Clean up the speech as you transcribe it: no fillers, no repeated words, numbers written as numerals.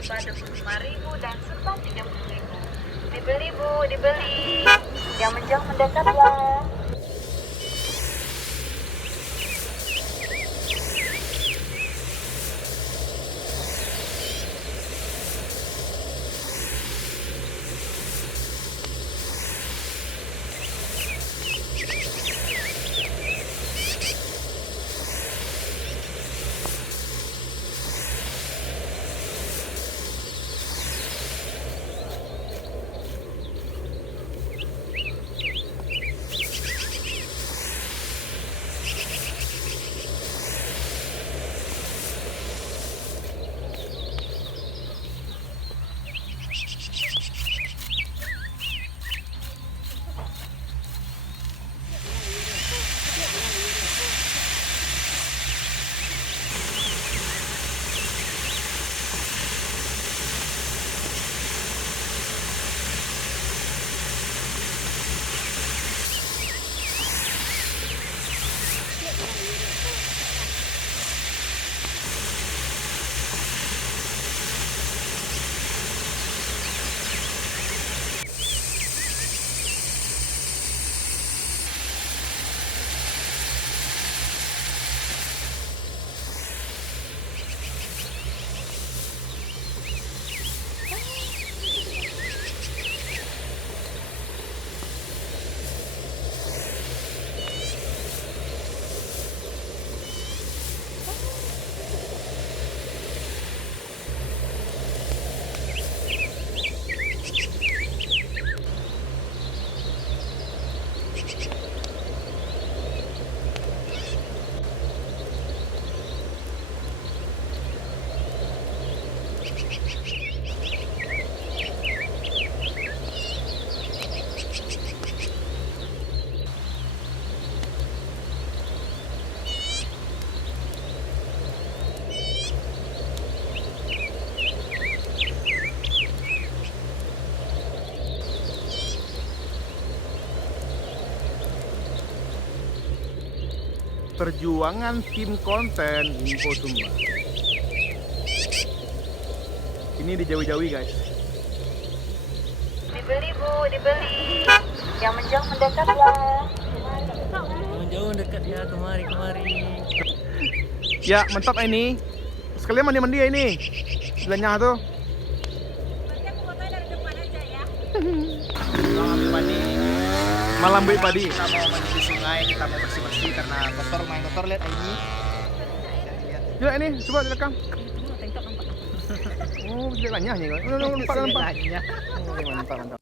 serba 25.000 dan serba 30.000. Dibeli Bu, dibeli. Yang menjauh mendekat ya. Perjuangan tim konten Info Sumba. Ini dijauhi-jauhi guys. Dibeli Bu, dibeli. Yang menjauh mendekat ya. Menjauh dekat ya, kemari. Ya mantap ini. Sekalian mandi-mandi ya ini. Sebelahnya tuh. Berarti aku fotonya dari depan aja ya. Malam padi. Malam baik padi. Kita mau mandi di sungai, kita mau bersih-bersih karena kotor, main kotor. Lihat ini. Lihat ini, coba direkam. Tengok nampak. Oh, jelek lanyahnya kan. Nampak. Lanyah. Oh, mantap.